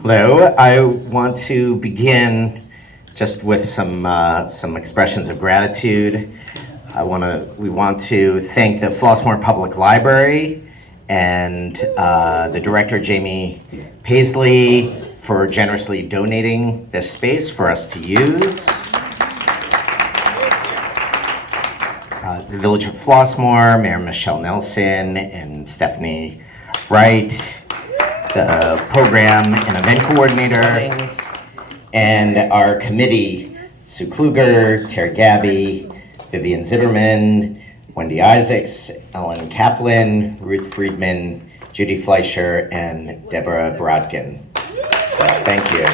Hello, I want to begin just with some expressions of gratitude. We want to thank the Flossmoor Public Library and the director, Jamie Paisley, for generously donating this space for us to use. The Village of Flossmoor, Mayor Michelle Nelson and Stephanie Wright, the program and event coordinator, and our committee, Sue Kluger, Terry Gabby, Vivian Zimmerman, Wendy Isaacs, Ellen Kaplan, Ruth Friedman, Judy Fleischer, and Deborah Brodkin. So thank you.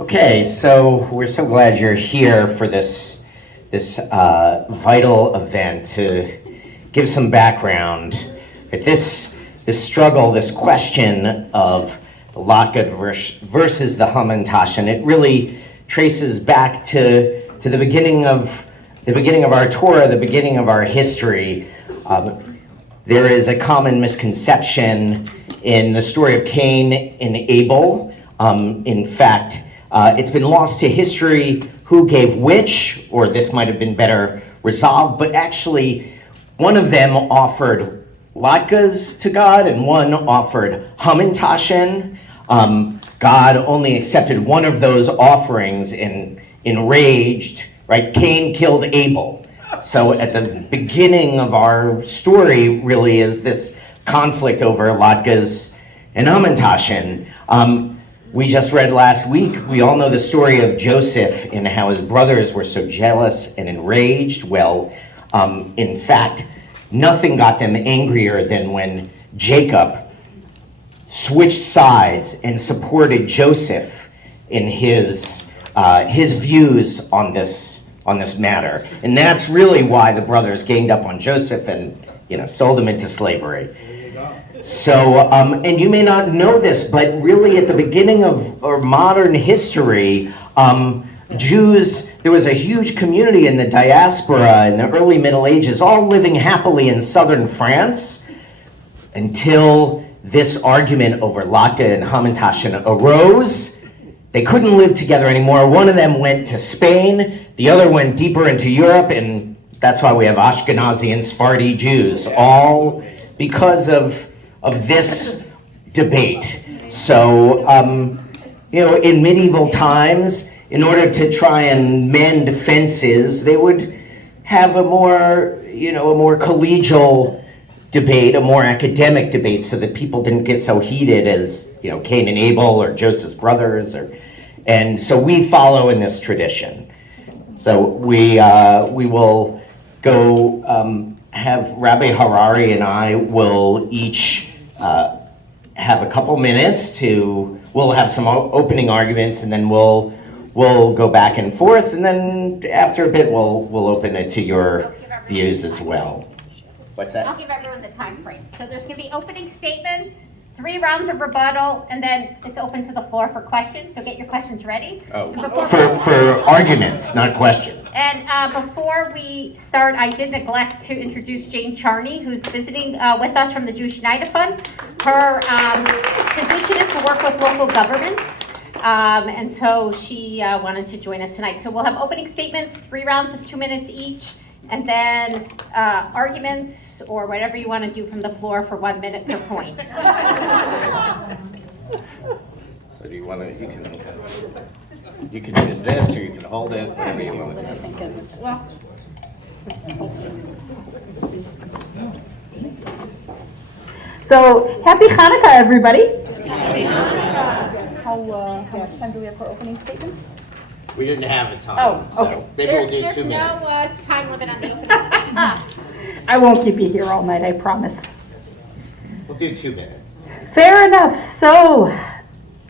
Okay, so we're so glad you're here for this vital event to give some background. But this struggle, this question of the Latgud versus the Hamantashen, it really traces back to the beginning of our Torah, the beginning of our history. There is a common misconception in the story of Cain and Abel. In fact, it's been lost to history who gave which, or this might have been better resolved, but actually one of them offered latkes to God and one offered hamantashen. God only accepted one of those offerings and enraged, right? Cain killed Abel. So at the beginning of our story really is this conflict over latkes and hamantashen. We just read last week, we all know the story of Joseph and how his brothers were so jealous and enraged. Well, in fact, nothing got them angrier than when Jacob switched sides and supported Joseph in his views on this matter. And that's really why the brothers ganged up on Joseph and sold him into slavery. So, and you may not know this, but really at the beginning of our modern history, Jews, there was a huge community in the diaspora in the early Middle Ages, all living happily in southern France, until this argument over latke and hamantashen arose. They couldn't live together anymore. One of them went to Spain, the other went deeper into Europe, and that's why we have Ashkenazi and Sephardi Jews, all because of this debate. So, in medieval times, in order to try and mend fences, they would have a more collegial debate, a more academic debate, so that people didn't get so heated as, Cain and Abel or Joseph's brothers, and so we follow in this tradition. So we will go have Rabbi Harari and I will each have a couple minutes we'll have some opening arguments, and then we'll go back and forth, and then after a bit we'll open it to your views as well. What's that? I'll give everyone the time frame. So there's going to be opening statements, 3 rounds of rebuttal, and then it's open to the floor for questions. So get your questions ready. Oh, for arguments, not questions. And before we start, I did neglect to introduce Jane Charney, who's visiting with us from the Jewish United Fund. Her position is to work with local governments, and so she wanted to join us tonight. So we'll have opening statements, 3 rounds of 2 minutes each, and then arguments or whatever you want to do from the floor for 1 minute per point. So do you want to, you can use this, or you can hold it, whatever you want to do. Well, so happy Hanukkah, everybody. Happy Hanukkah. How much time do we have for opening statements? We didn't have a time, so maybe we'll do 2 minutes. There's no time limit on the opening statements. I won't keep you here all night, I promise. We'll do 2 minutes. Fair enough. So,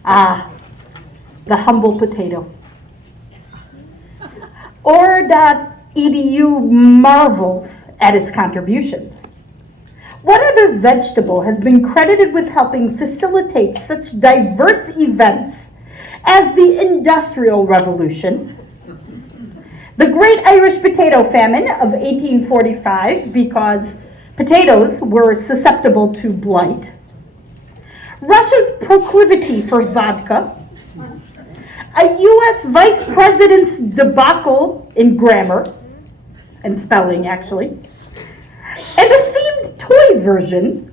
the humble potato. Or.edu marvels at its contributions. What other vegetable has been credited with helping facilitate such diverse events as the Industrial Revolution, the Great Irish Potato Famine of 1845, because Potatoes were susceptible to blight. Russia's proclivity for vodka. A U.S. vice president's debacle in grammar and spelling, actually. And a themed toy version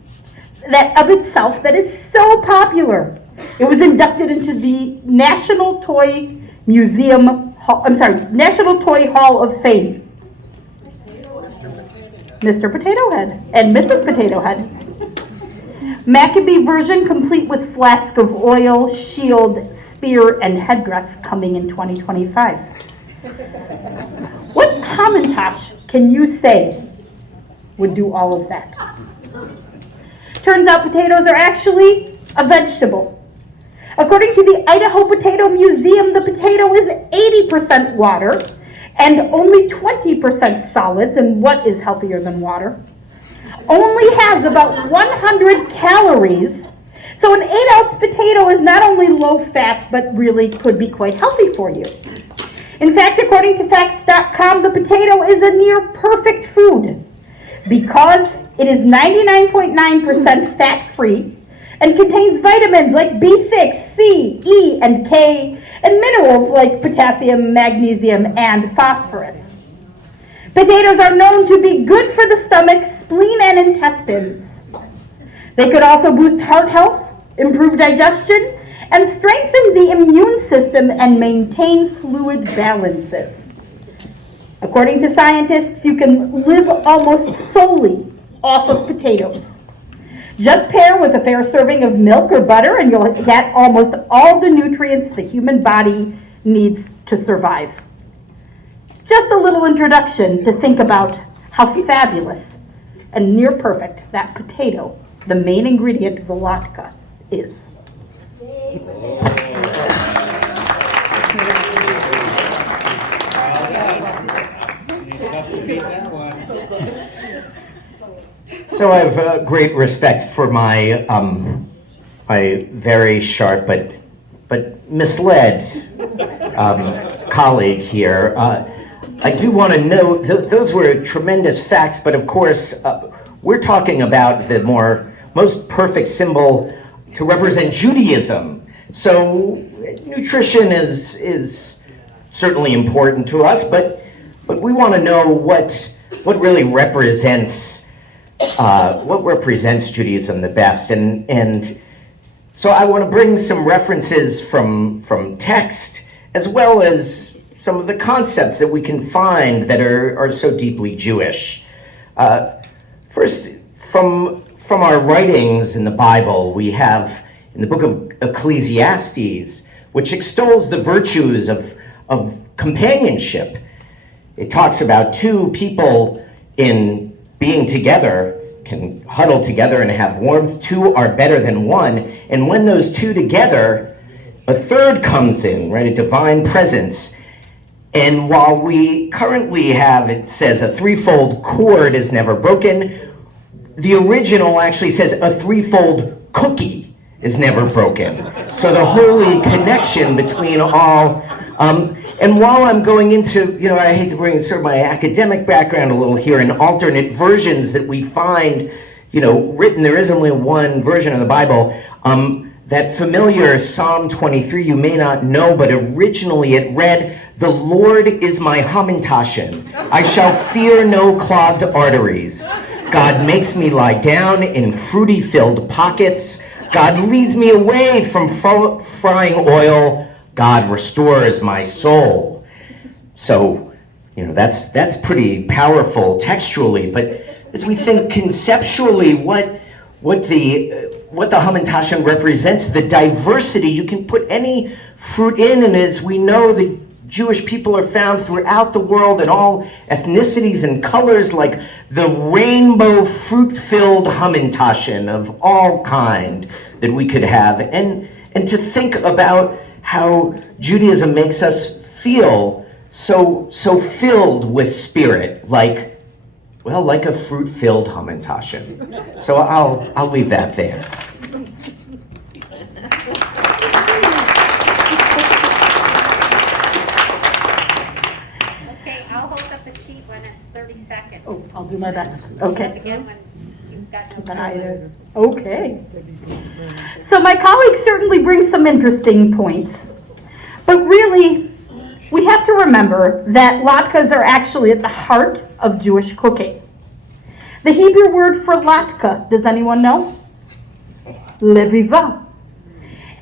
of itself that is so popular. It was inducted into the National Toy Hall of Fame. Mr. Potato Head and Mrs. Potato Head. Maccabee version complete with flask of oil, shield, spear, and headdress coming in 2025. What Hamantash can you say would do all of that? Turns out potatoes are actually a vegetable. According to the Idaho Potato Museum, the potato is 80% water and only 20% solids, and what is healthier than water? Only has about 100 calories, so an 8-ounce potato is not only low fat, but really could be quite healthy for you. In fact, according to facts.com, the potato is a near perfect food because it is 99.9% fat-free and contains vitamins like B6, C, E, and K, and minerals like potassium, magnesium, and phosphorus. Potatoes are known to be good for the stomach, spleen, and intestines. They could also boost heart health, improve digestion, and strengthen the immune system and maintain fluid balances. According to scientists, you can live almost solely off of potatoes. Just pair with a fair serving of milk or butter and you'll get almost all the nutrients the human body needs to survive. Just a little introduction to think about how fabulous and near perfect that potato, the main ingredient of the latke, is. So I have great respect for my my very sharp but misled colleague here. I do want to note those were tremendous facts, but of course we're talking about the most perfect symbol to represent Judaism. So nutrition is certainly important to us, but we want to know what really represents Judaism the best, and so I want to bring some references from text as well as some of the concepts that we can find that are so deeply Jewish. First, from our writings in the Bible, we have in the book of Ecclesiastes, which extols the virtues of companionship. It talks about two people in being together can huddle together and have warmth. Two are better than one. And when those two together, a third comes in, right? A divine presence. And while we currently have, it says a threefold cord is never broken, the original actually says a threefold cookie is never broken. So the holy connection between all. And while I'm going into, I hate to bring sort of my academic background a little here, in alternate versions that we find, written, there is only one version of the Bible, that familiar Psalm 23 you may not know, but originally it read, "The Lord is my hamantashen. I shall fear no clogged arteries. God makes me lie down in fruity-filled pockets. God leads me away from frying oil. God restores my soul." So, that's pretty powerful textually, but as we think conceptually, what the hamantashen represents, the diversity, you can put any fruit in, and as we know, the Jewish people are found throughout the world in all ethnicities and colors, like the rainbow fruit-filled hamantashen of all kind that we could have, and to think about how Judaism makes us feel so filled with spirit, like a fruit-filled hamantashen. So I'll leave that there. Okay, I'll hold up the sheet when it's 30 seconds. Oh, I'll do my best. Okay. Again, when Okay. So my colleagues certainly bring some interesting points. But really, we have to remember that latkes are actually at the heart of Jewish cooking. The Hebrew word for latke, does anyone know? Leviva.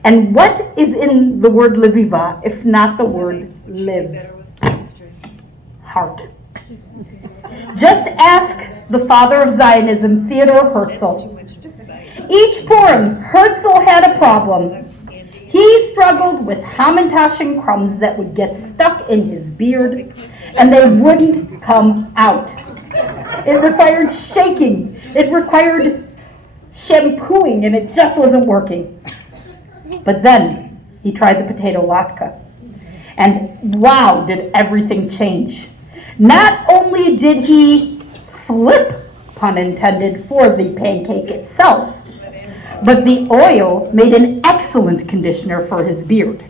And what is in the word leviva if not the word live? Heart. Just ask the father of Zionism, Theodor Herzl. Each Purim, Herzl had a problem. He struggled with Hamantaschen crumbs that would get stuck in his beard, and they wouldn't come out. It required shaking. It required shampooing, and it just wasn't working. But then he tried the potato latke, and wow, did everything change. Not only did he flip, pun intended, for the pancake itself, but the oil made an excellent conditioner for his beard.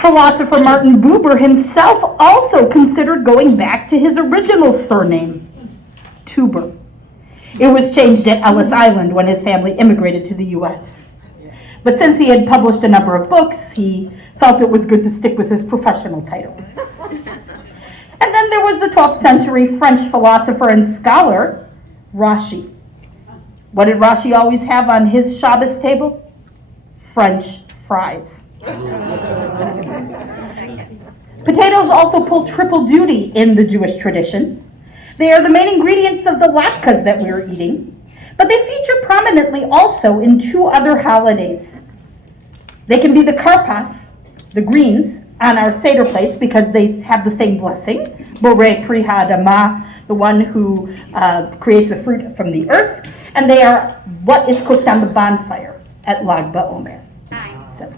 Philosopher Martin Buber himself also considered going back to his original surname, Tuber. It was changed at Ellis Island when his family immigrated to the U.S. But since he had published a number of books, he felt it was good to stick with his professional title. And then there was the 12th century French philosopher and scholar, Rashi. What did Rashi always have on his Shabbos table? French fries. Potatoes also pull triple duty in the Jewish tradition. They are the main ingredients of the latkes that we're eating, but they feature prominently also in two other holidays. They can be the karpas, the greens, on our Seder plates because they have the same blessing, Borei Pri Ha'adama, the one who creates a fruit from the earth, and they are what is cooked on the bonfire at Lag BaOmer. So.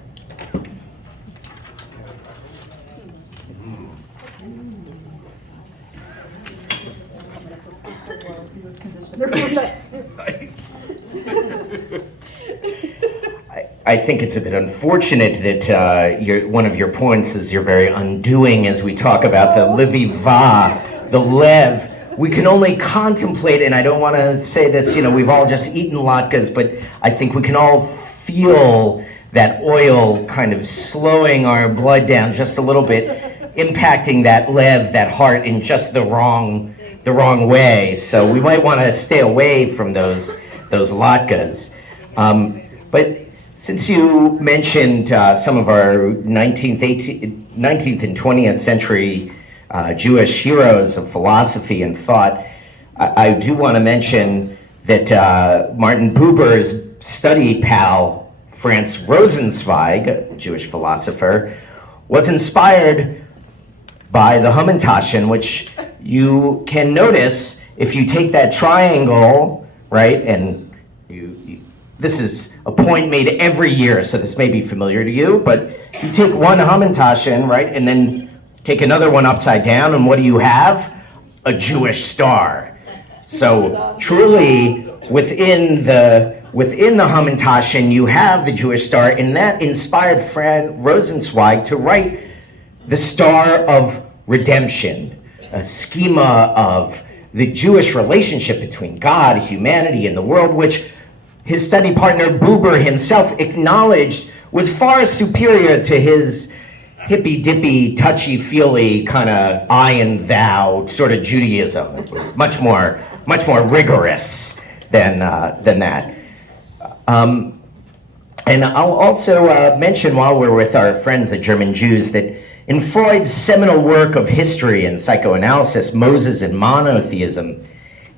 I think it's a bit unfortunate that one of your points is your very undoing as we talk about the leviva, the lev. We can only contemplate, and I don't want to say this, we've all just eaten latkes, but I think we can all feel that oil kind of slowing our blood down just a little bit, impacting that lev, that heart, in just the wrong way. So we might want to stay away from those latkes. But since you mentioned some of our 19th and 20th century Jewish heroes of philosophy and thought, I do want to mention that Martin Buber's study pal, Franz Rosenzweig, a Jewish philosopher, was inspired by the Hamantaschen, which you can notice if you take that triangle, right, and this is a point made every year, so this may be familiar to you, but you take one Hamantaschen, right, and then take another one upside down, and what do you have? A Jewish star. So truly, within the Hamantaschen, you have the Jewish star, and that inspired Franz Rosenzweig to write the Star of Redemption, a schema of the Jewish relationship between God, humanity, and the world, which his study partner Buber himself acknowledged was far superior to his hippy-dippy, touchy-feely kind of I and thou sort of Judaism. It was much more rigorous than that. And I'll also mention, while we're with our friends, the German Jews, that in Freud's seminal work of history and psychoanalysis, Moses and Monotheism,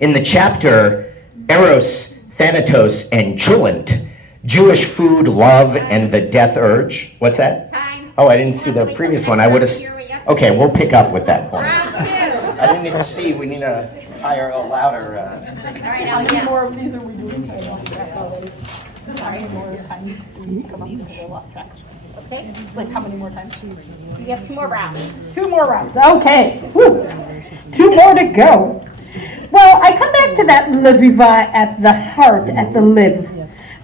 in the chapter Eros, Thanatos, and Truant, Jewish Food, Love, and the Death Urge. What's that? Time. Oh, I didn't see the previous one. I would have. Okay, we'll pick up with that point. Round two. I didn't even see. We need a higher, a louder. All right, How many Elliot. more of these are we doing? How many more times do we come up with the lost track? Okay, Like, how many more times? you have 2 more rounds. 2 more rounds. Okay. Whew. 2 more to go. Well, I come back to that leviva at the heart, at the live.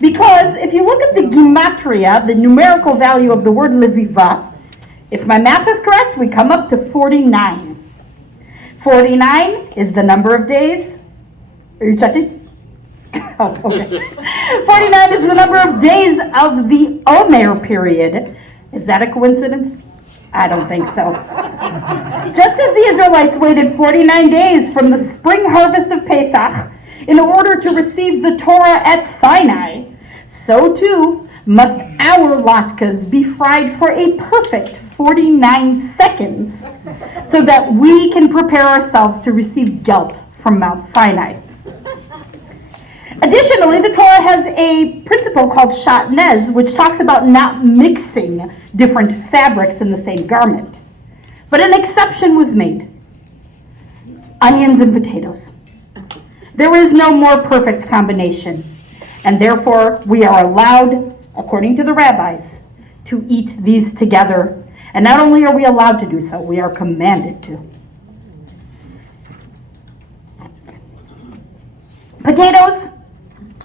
Because if you look at the gematria, the numerical value of the word leviva, if my math is correct, we come up to 49. 49 is the number of days. Are you checking? Oh, okay. 49 is the number of days of the Omer period. Is that a coincidence? I don't think so. Just as the Israelites waited 49 days from the spring harvest of Pesach in order to receive the Torah at Sinai, so too must our latkes be fried for a perfect 49 seconds so that we can prepare ourselves to receive gelt from Mount Sinai. Additionally, the Torah has a principle called shatnez, which talks about not mixing different fabrics in the same garment. But an exception was made. Onions and potatoes. There is no more perfect combination, and therefore we are allowed, according to the rabbis, to eat these together. And not only are we allowed to do so, we are commanded to. Potatoes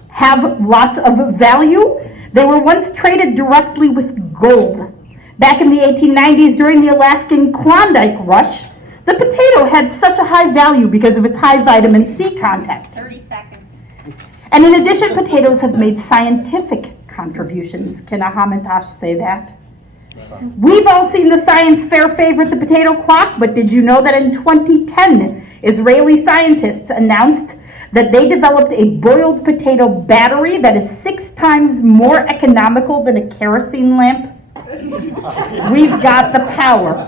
have lots of value. They were once traded directly with gold. Back in the 1890s, during the Alaskan Klondike Rush, the potato had such a high value because of its high vitamin C content. 30 seconds. And in addition, potatoes have made scientific contributions. Can a Hamantash say that? We've all seen the science fair favorite, the potato clock, but did you know that in 2010, Israeli scientists announced that they developed a boiled potato battery that is 6 times more economical than a kerosene lamp? We've got the power.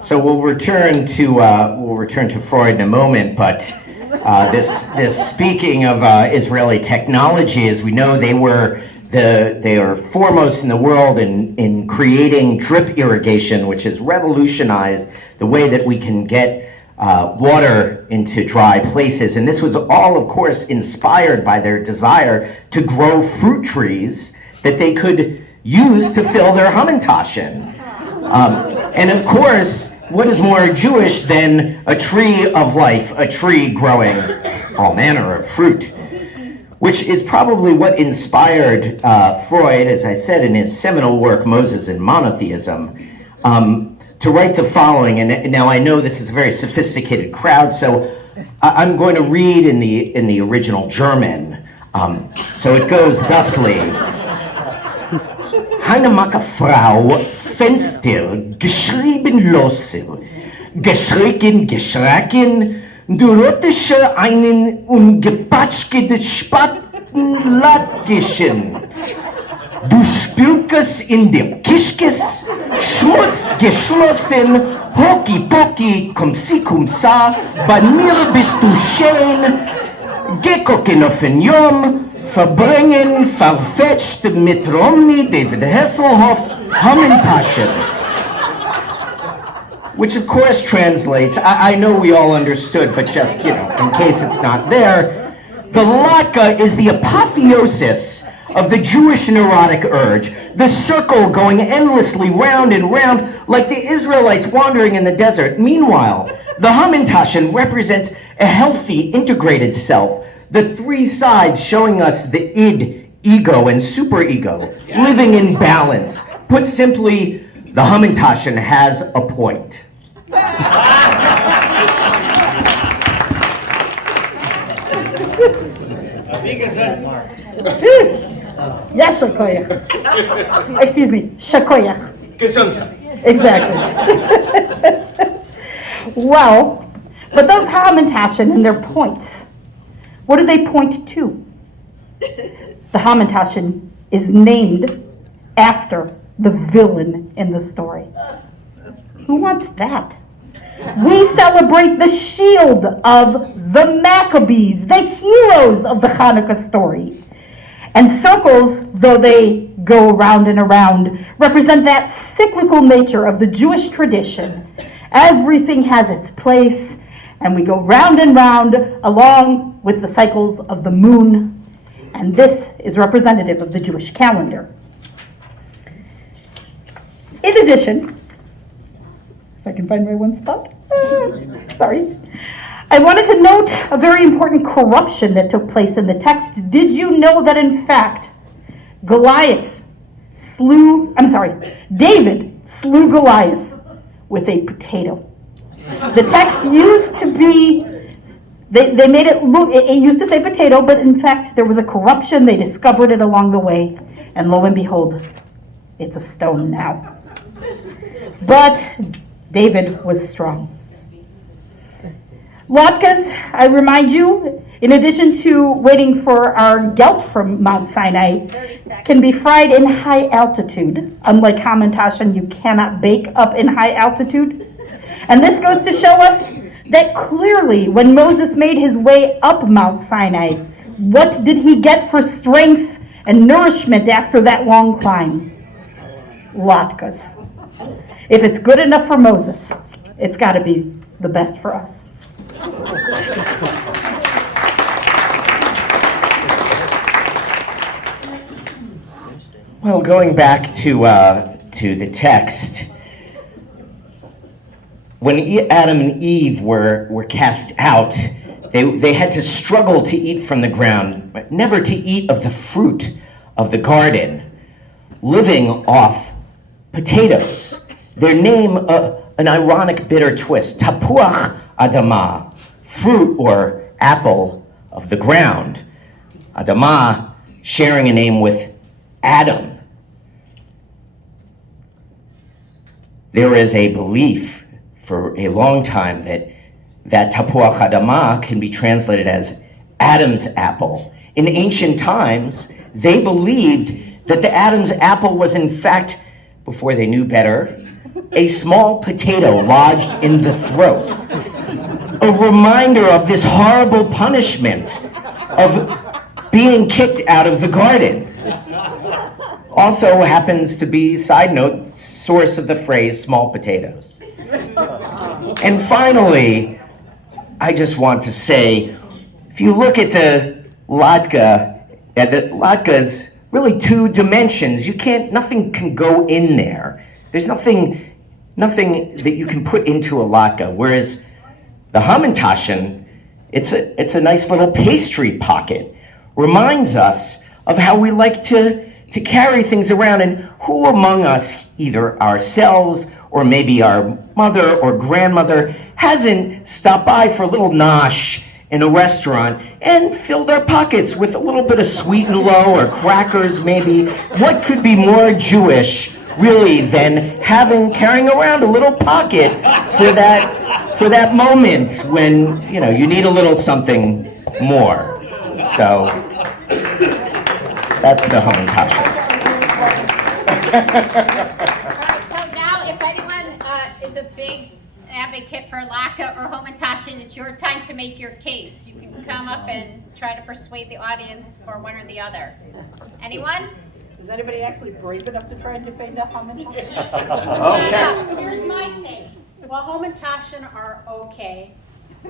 So we'll return to Freud in a moment, but this speaking of Israeli technology, as we know, they are foremost in the world in creating drip irrigation, which has revolutionized the way that we can get water into dry places. And this was all, of course, inspired by their desire to grow fruit trees that they could use to fill their Hamantaschen. And of course, what is more Jewish than a tree of life, a tree growing all manner of fruit? Which is probably what inspired Freud, as I said, in his seminal work, Moses and Monotheism, to write the following. And now I know this is a very sophisticated crowd, so I'm going to read in the original German. So it goes thusly. Eine macke Frau, Fenster, geschrieben Losser, geschrecken, geschrecken, du rottische einen ungepatschke Spatten Latgeschen. Du spürkes in der Kischkes, Schmutz geschlossen, Hoki-Poki, Kumsi-Kumsa, bei mir bist du schön, gekocken auf den Jom, verbringen, verfetscht mit Romney, David Hasselhoff, Hamantaschen. Which of course translates, I know we all understood, but just, in case it's not there, the latke is the apotheosis of the Jewish neurotic urge, the circle going endlessly round and round like the Israelites wandering in the desert. Meanwhile, the Hamantaschen represents a healthy, integrated self, the 3 sides showing us the id, ego, and superego, living in balance. Put simply, the Hamantaschen has a point. Yes, Shakoyach. Excuse me, Shakoyach. Gesundheit. Exactly. Well, but those Hamantaschen and their points, what do they point to? The Hamantaschen is named after the villain in the story. Who wants that? We celebrate the shield of the Maccabees, the heroes of the Hanukkah story. And circles, though they go around and around, represent that cyclical nature of the Jewish tradition. Everything has its place, and we go round and round along with the cycles of the moon, and this is representative of the Jewish calendar. In addition, if I can find my one spot, sorry. I wanted to note a very important corruption that took place in the text. Did you know that in fact, David slew Goliath with a potato? The text used to be, they made it look, it used to say potato, but in fact there was a corruption. They discovered it along the way, and lo and behold, it's a stone now. But David was strong. Latkes, I remind you, in addition to waiting for our gelt from Mount Sinai, can be fried in high altitude. Unlike Hamantash, you cannot bake up in high altitude. And this goes to show us that clearly when Moses made his way up Mount Sinai, what did he get for strength and nourishment after that long climb? Latkes. If it's good enough for Moses, it's got to be the best for us. Well, going back to the text, when Adam and Eve were cast out, they had to struggle to eat from the ground, but never to eat of the fruit of the garden, living off potatoes. Their name, an ironic bitter twist, tapuach adama, fruit or apple of the ground. Adama sharing a name with Adam. There is a belief for a long time that tapuach adama can be translated as Adam's apple. In ancient times, they believed that the Adam's apple was in fact, before they knew better, a small potato lodged in the throat. A reminder of this horrible punishment of being kicked out of the garden. Also happens to be, side note, source of the phrase small potatoes. And finally, I just want to say, if you look at the latka's really two dimensions. Nothing can go in there. There's nothing that you can put into a latke, whereas the Hamantaschen, it's a nice little pastry pocket. Reminds us of how we like to carry things around, and who among us, either ourselves or maybe our mother or grandmother, hasn't stopped by for a little nosh in a restaurant and filled our pockets with a little bit of sweet and low or crackers maybe. What could be more Jewish really than carrying around a little pocket for that moment when you need a little something more. So that's the Hamantaschen. So now, if anyone is a big advocate for latke or Hamantaschen, it's your time to make your case. You can come up and try to persuade the audience for one or the other. Anyone? Is anybody actually brave enough to try and defend the Hamantaschen? Okay. Here's my take. Well, Hamantaschen are okay,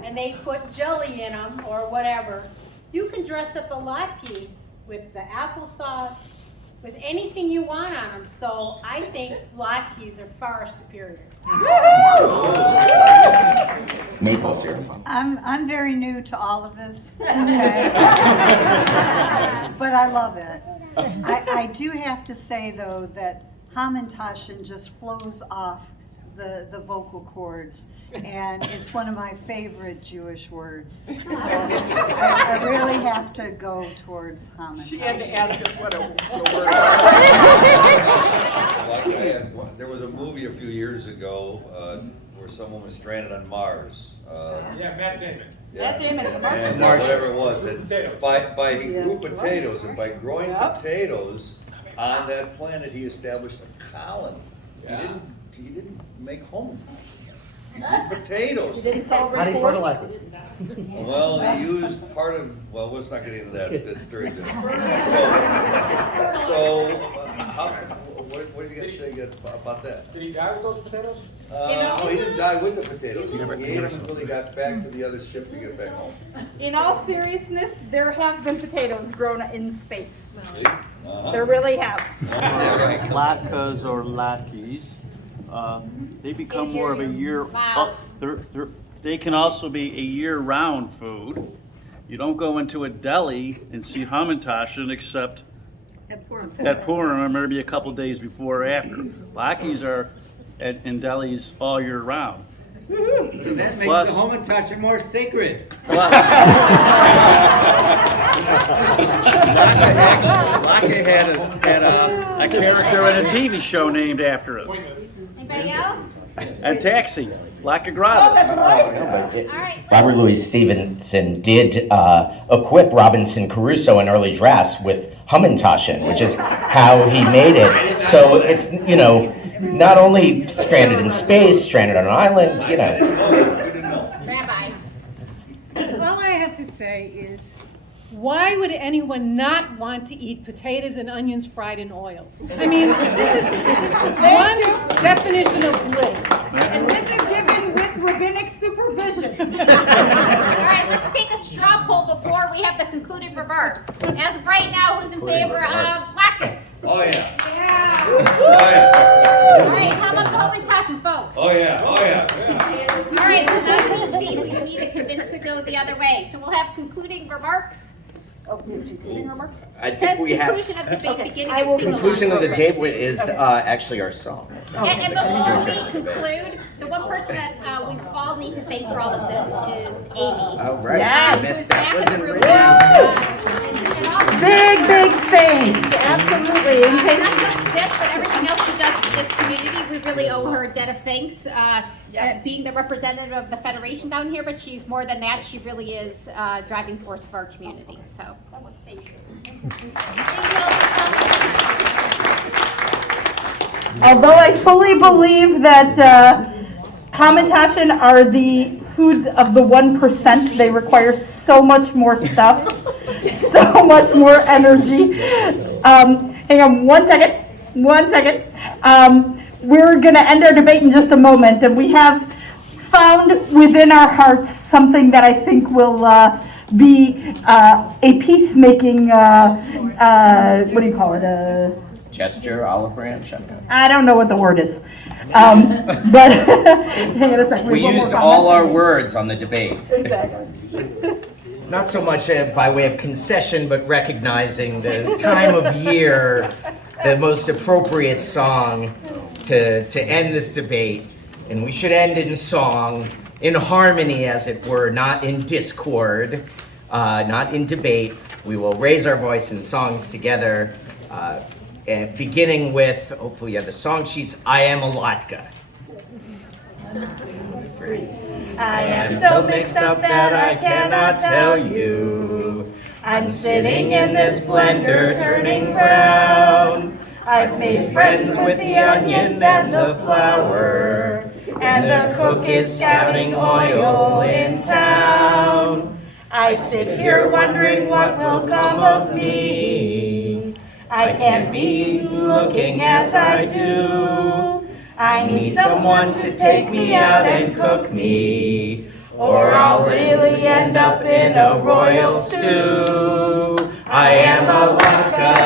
and they put jelly in them or whatever. You can dress up a latke with the applesauce, with anything you want on them. So I think latkes are far superior. Maple syrup. I'm very new to all of this, okay? But I love it. I do have to say though that Hamantaschen just flows off the vocal cords, and it's one of my favorite Jewish words. So I really have to go towards Hamantaschen. She had to ask us what the word was. There was a movie a few years ago where someone was stranded on Mars. Matt Damon. Matt Damon, the Martian. And whatever it was. And Potato. he grew potatoes, and by growing potatoes on that planet, he established a colony. He didn't make home. He grew potatoes. How do you fertilize it? Well, he used part of, well, let's not get into that, it's very good. What are you going to say about that? Did he die with those potatoes? No, he didn't die with the potatoes. He ate them until he got back to the other ship to get back home. In all seriousness, there have been potatoes grown in space. See? There really have. Latkes or latkes, they become more of a year. Loud. They're they can also be a year-round food. You don't go into a deli and see Hamantaschen except at Purim or maybe a couple days before or after. Latkes are in delis all year round. So that makes Plus- the Homewood-Flossmoor more sacred. Lake had a character in a TV show named after it. Anybody else? And Taxi, Lake Gratis. All right. Robert Louis Stevenson did equip Robinson Crusoe in early drafts with Hamantaschen, which is how he made it. So it's, not only stranded in space, stranded on an island, Rabbi. All I have to say is, why would anyone not want to eat potatoes and onions fried in oil? I mean, this is one definition of bliss. And this is given with rabbinic supervision. All right, let's take a straw poll before we have the concluding remarks. As of right now, who's in favor of latkes? Oh, yeah. Yeah. Oh, yeah. All right, how about the Hamantaschen folks? Oh, yeah, oh, yeah. All right, now we'll see. We need to convince to go the other way. So we'll have concluding remarks. I It says think we have. conclusion of debate beginning I of will- sing-along. Conclusion of the day is actually our song. And before we conclude, the one person that we all need to thank for all of this is Amy. Oh, right. Yes. I missed that. Back Wasn't through ready. and also- Big thanks, absolutely. In case- Not just this, but everything else she does for this community, we really owe her a debt of thanks. Being the representative of the Federation down here, but she's more than that. She really is a driving force of our community. So, thank you. Although I fully believe that Hamantaschen are the foods of the 1%, they require so much more stuff, so much more energy. Hang on one second. We're going to end our debate in just a moment, and we have found within our hearts something that I think will be a peacemaking, what do you call it? Gesture, olive branch. I don't know what the word is. But hang on a second. We have one more used comment. all our words on the debate. Exactly. Not so much by way of concession, but recognizing the time of year, the most appropriate song to end this debate. And we should end in song, in harmony, as it were, not in discord, not in debate. We will raise our voice in songs together, and beginning with, hopefully you have the song sheets, I Am a Latka. I am so mixed up that I cannot tell you. I'm sitting in this blender turning brown. I've made friends with the onions and the flour, and the cook is scouting oil in town. I sit here wondering what will come of me. I can't be looking as I do. I need someone to take me out and cook me, or I'll really end up in a royal stew. I am a Latka,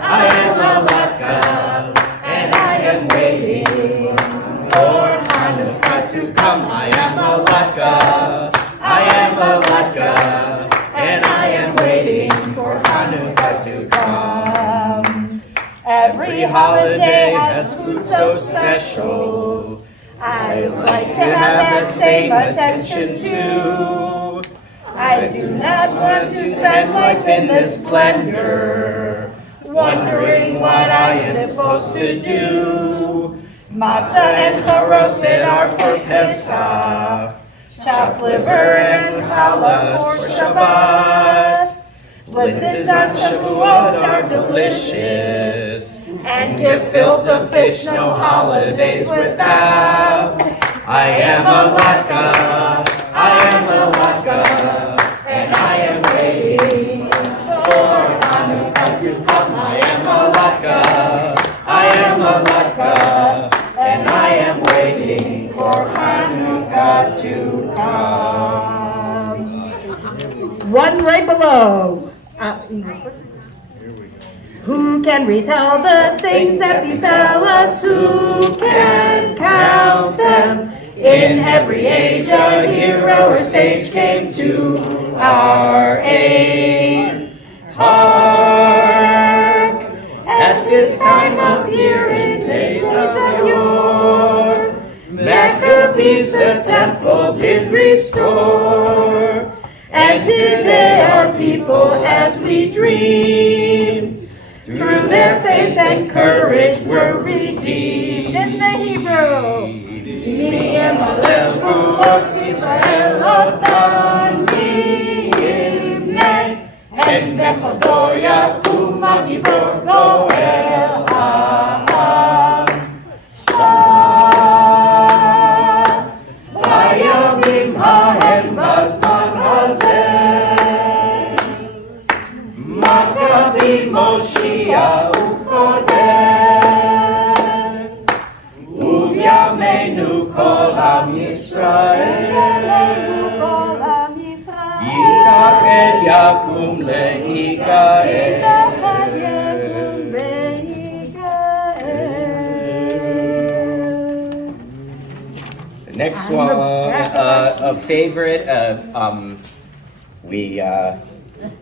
I am a Latka, and I am waiting for Hanukkah to come. I am a Latka, I am a Latka, and I am waiting for Hanukkah to come. Every holiday has food so special. I like to have that same attention too. I do not want to spend life in this blender, wondering what I am supposed to do. Matzah and charoset are for Pesach, chopped liver and challah for Shabbat. Blitzes on Shavuot are delicious, and gefilte fish no holidays without. I am a Latka, I am a Latka, and I am waiting for Hanukkah to come. I am a Latka, I am a Latka, and I am waiting for Hanukkah to come. One right below. Who can retell the things that befell us? Who can count them? In every age a hero or sage came to our aid. Hark! At this time of year in days of yore, Maccabees the temple did restore. And today our people as we dream, through their faith and courage were redeemed. In the Hebrew. Miyem alevu Israel otan miyimne, en mechador yakum agibor goel ha'am. Shah, bayamim hahem bazman hazeh, Maccabi Moshiach ufodeh, uvyamenu kol am Yisrael, yitachel yakum lehigael. The next one, a favorite,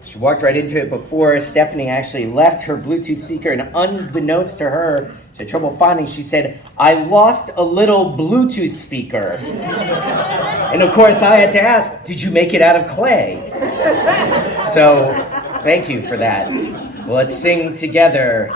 she walked right into it before. Stephanie actually left her Bluetooth speaker, and unbeknownst to her, she had trouble finding. She said, "I lost a little Bluetooth speaker." And of course, I had to ask, "Did you make it out of clay?" So, thank you for that. Well, let's sing together.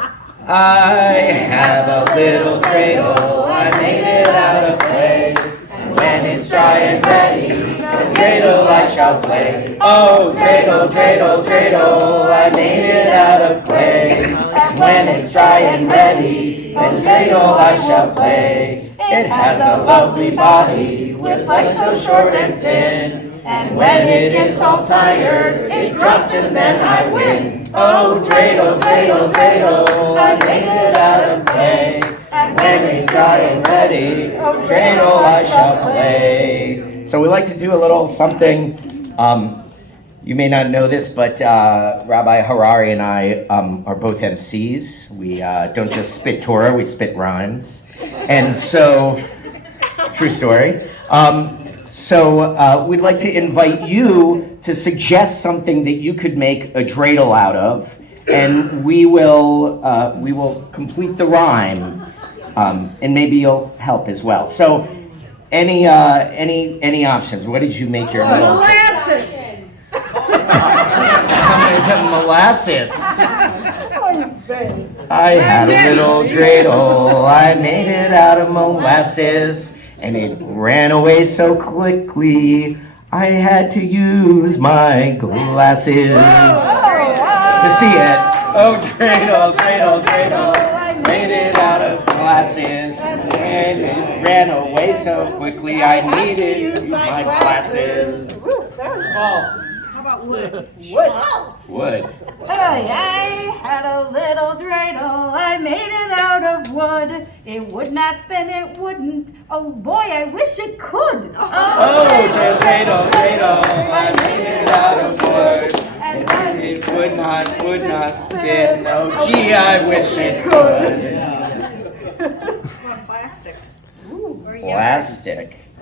I have a little cradle, I made it out of clay. And when it's dry and ready, the cradle I shall play. Oh, dreidel, dreidel, dreidel, I made it out of clay. And when it's dry and ready, then dreidel I shall play. It has a lovely body, with legs so short and thin. And when it is all tired, it drops and then I win. Oh, dreidel, dreidel, dreidel, I made it out of clay. And when it's dry and ready, oh, dreidel I shall play. So we like to do a little something. You may not know this, but Rabbi Harari and I are both MCs. We don't just spit Torah, we spit rhymes. And so, true story. So we'd like to invite you to suggest something that you could make a dreidel out of, and we will complete the rhyme, and maybe you'll help as well. So, any options? What did you make your little? Molasses. Molasses. I had a little dreidel, I made it out of molasses, and it ran away so quickly, I had to use my glasses to see it. Oh, dreidel, dreidel, dreidel, I made it out of glasses, and it ran away so quickly, I needed to use my glasses. How about wood? Wood. I had a little dreidel, I made it out of wood. It would not spin, it wouldn't. Oh boy, I wish it could. Oh, dreidel, dreidel, I made it out of wood. And it would not spin. Oh gee, I wish it could. Plastic.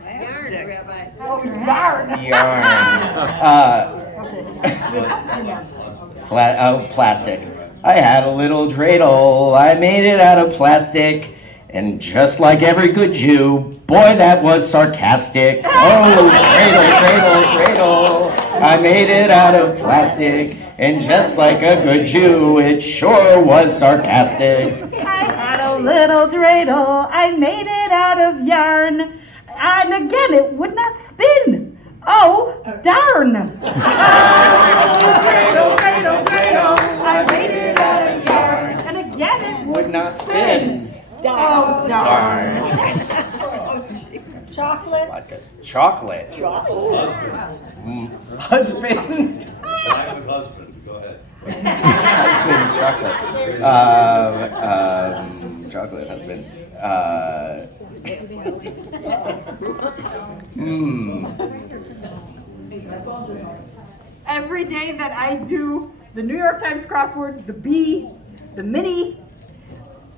Plastic. Oh, yarn. Plastic. I had a little dreidel, I made it out of plastic, and just like every good Jew, boy, that was sarcastic. Oh, dreidel, dreidel, dreidel, I made it out of plastic, and just like a good Jew, it sure was sarcastic. I had a little dreidel, I made it out of yarn, and again it would not spin. Oh, darn. Dreidel, dreidel, dreidel, I made it out of yarn, and again it Would not spin. Oh, darn. Chocolate. Chocolate. Husband. Rhyme with husband, go ahead. Husband, chocolate. Chocolate husband. Every day that I do the New York Times crossword, the bee, the mini,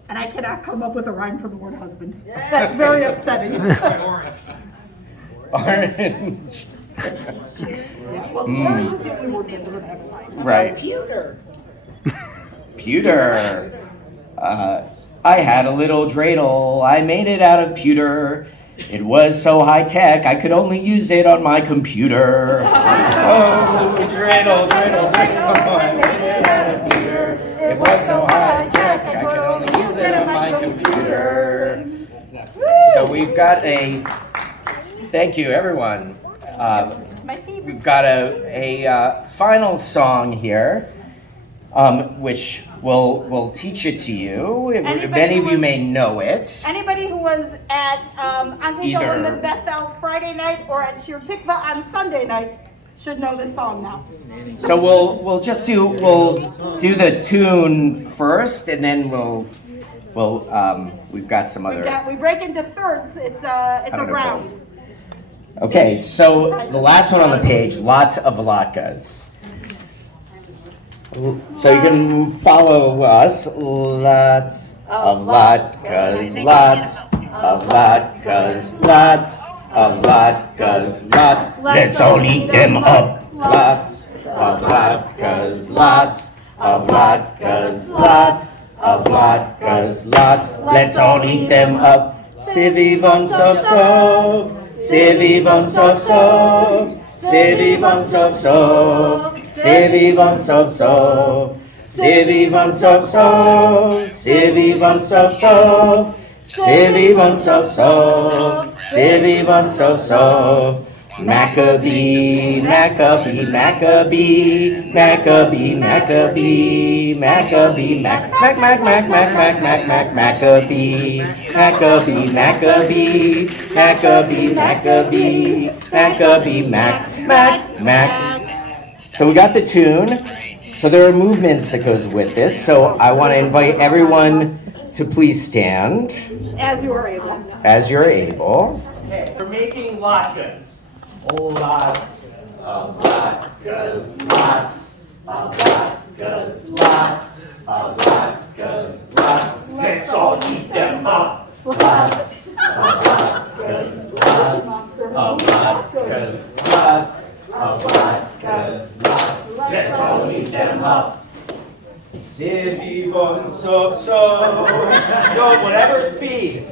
and I cannot come up with a rhyme for the word husband. That's very upsetting. Orange. Right. Pewter. I had a little dreidel. I made it out of pewter. It was so high tech, I could only use it on my computer. Oh, dreidel, dreidel, dreidel. I made it out of pewter. It was so high tech, I could only use it on my computer. So we've got a, thank you everyone. We've got a final song here, which we'll teach it to you. Many of you may know it. Anybody who was at Angel in the Bethel Friday night or at Shir Tikva on Sunday night should know this song now. So we'll do the tune first, and then we've got some other. We break into thirds. It's a round. Okay, so the last one on the page, lots of latkes. So you can follow us. Lots of latkes, lots of latkes, lots of latkes, lots. Let's all eat them up. Lots of latkes, lots of latkes, lots of latkes, lots. Let's all eat them up. Sivivon sov sov. Sivivon sov sov. Sivivon sov sov. Sivivon sov sov. Sivivon sov sov. Sivivon sov sov. Sivivon sov sov. Sivivon sov sov. Maccabee, Maccabee, Maccabee, Maccabee, Maccabee, Maccabee, Mac, Mac, Mac, Mac, Mac, Mac, Mac, Mac, Maccabee, Maccabee, Maccabee, Maccabee, Maccabee, Maccabee, Mac, Mac, Mac. So we got the tune. So there are movements that goes with this. So I want to invite everyone to please stand. As you are able. As you're able. Okay, we're making latkes. Lots of latkes, lots of latkes, lots of latkes, lots. Let's all eat them up. Lots of latkes, lots of latkes, lots of latkes, lots. Let's all eat them up. Sivivon sov sov. Go, whatever speed.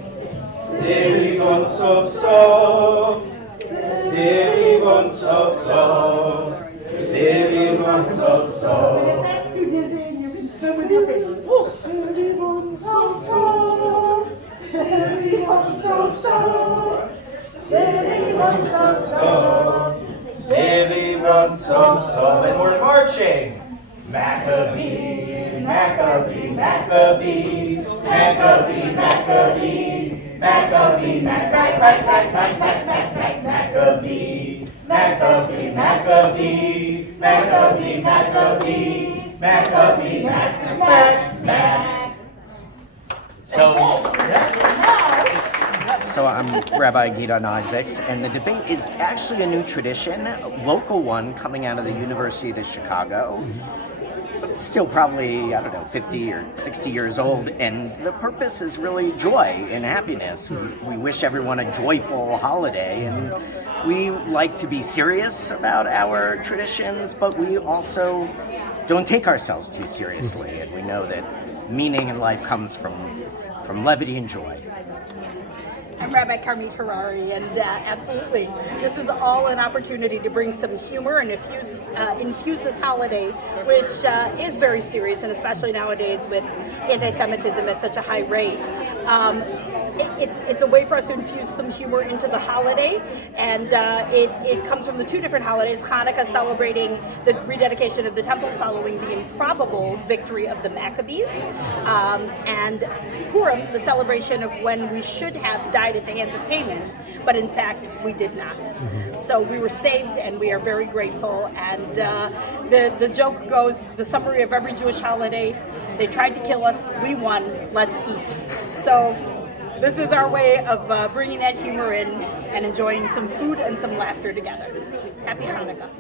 Sivivon sov sov. Sivivon sov sov. Sivivon sov sov. If that's too dizzying, you can swim with your fingers. Sivivon sov sov. Sivivon sov sov. Sivivon sov sov. Sivivon sov sov. And we're marching. Maccabee, Maccabee, Maccabee, Maccabee, Maccabee, Maccabee, Maccabee, Maccabee, Maccabee, Maccabee, Maccabee, Maccabee, Mac. So I'm Rabbi Gidon Isaacs, and the debate is actually a new tradition, a local one coming out of the University of Chicago. But it's still probably, 50 or 60 years old, and the purpose is really joy and happiness. We wish everyone a joyful holiday, and we like to be serious about our traditions, but we also don't take ourselves too seriously, and we know that meaning in life comes from levity and joy. I'm Rabbi Karmit Harari, and absolutely, this is all an opportunity to bring some humor and infuse this holiday, which is very serious, and especially nowadays with anti-Semitism at such a high rate. It's a way for us to infuse some humor into the holiday, and it comes from the two different holidays. Hanukkah celebrating the rededication of the temple following the improbable victory of the Maccabees, and Purim, the celebration of when we should have died at the hands of Haman, but in fact we did not. So we were saved, and we are very grateful. And the joke goes, the summary of every Jewish holiday: they tried to kill us, we won, let's eat. So this is our way of bringing that humor in and enjoying some food and some laughter together. Happy Hanukkah.